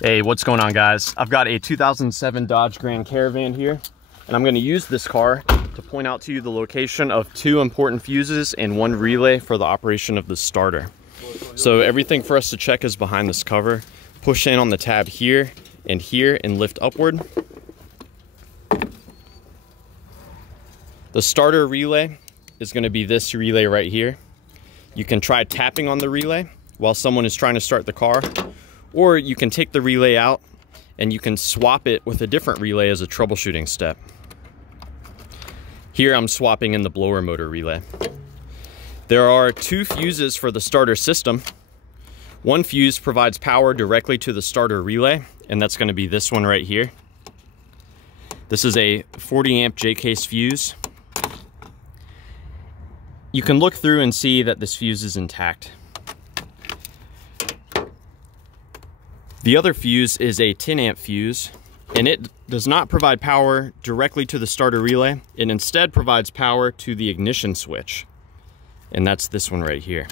Hey, what's going on, guys? I've got a 2007 Dodge Grand Caravan here, and I'm going to use this car to point out to you the location of two important fuses and one relay for the operation of the starter. So everything for us to check is behind this cover. Push in on the tab here and lift upward. The starter relay is going to be this relay right here. You can try tapping on the relay while someone is trying to start the car, or you can take the relay out and you can swap it with a different relay as a troubleshooting step. Here I'm swapping in the blower motor relay. There are two fuses for the starter system. One fuse provides power directly to the starter relay, and that's going to be this one right here. This is a 40 amp J-case fuse. You can look through and see that this fuse is intact. The other fuse is a 10 amp fuse, and it does not provide power directly to the starter relay. It instead provides power to the ignition switch, and that's this one right here.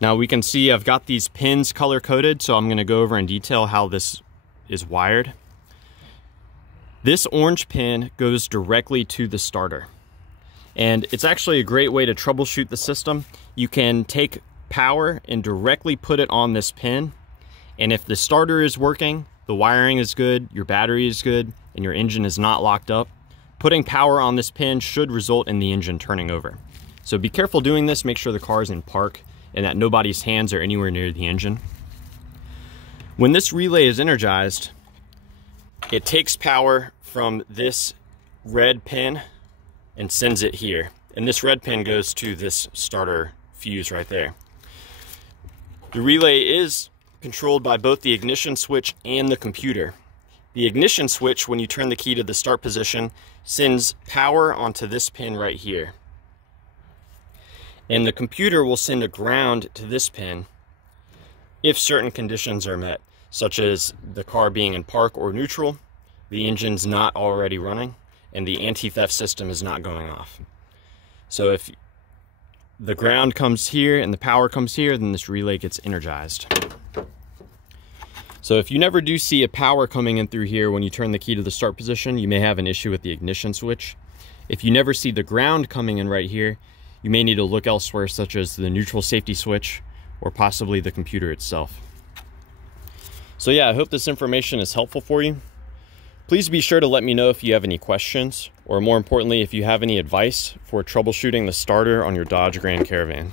Now we can see I've got these pins color coded, so I'm going to go over in detail how this is wired. This orange pin goes directly to the starter, and it's actually a great way to troubleshoot the system. You can take power and directly put it on this pin, and if the starter is working, the wiring is good, your battery is good, and your engine is not locked up, putting power on this pin should result in the engine turning over. So be careful doing this. Make sure the car is in park and that nobody's hands are anywhere near the engine. When this relay is energized, it takes power from this red pin and sends it here. And this red pin goes to this starter fuse right there. The relay is controlled by both the ignition switch and the computer. The ignition switch, when you turn the key to the start position, sends power onto this pin right here. And the computer will send a ground to this pin if certain conditions are met, such as the car being in park or neutral, the engine's not already running, and the anti-theft system is not going off. So if the ground comes here and the power comes here, then this relay gets energized. So if you never do see a power coming in through here when you turn the key to the start position, you may have an issue with the ignition switch. If you never see the ground coming in right here, you may need to look elsewhere, such as the neutral safety switch or possibly the computer itself. So yeah, I hope this information is helpful for you. Please be sure to let me know if you have any questions, or more importantly, if you have any advice for troubleshooting the starter on your Dodge Grand Caravan.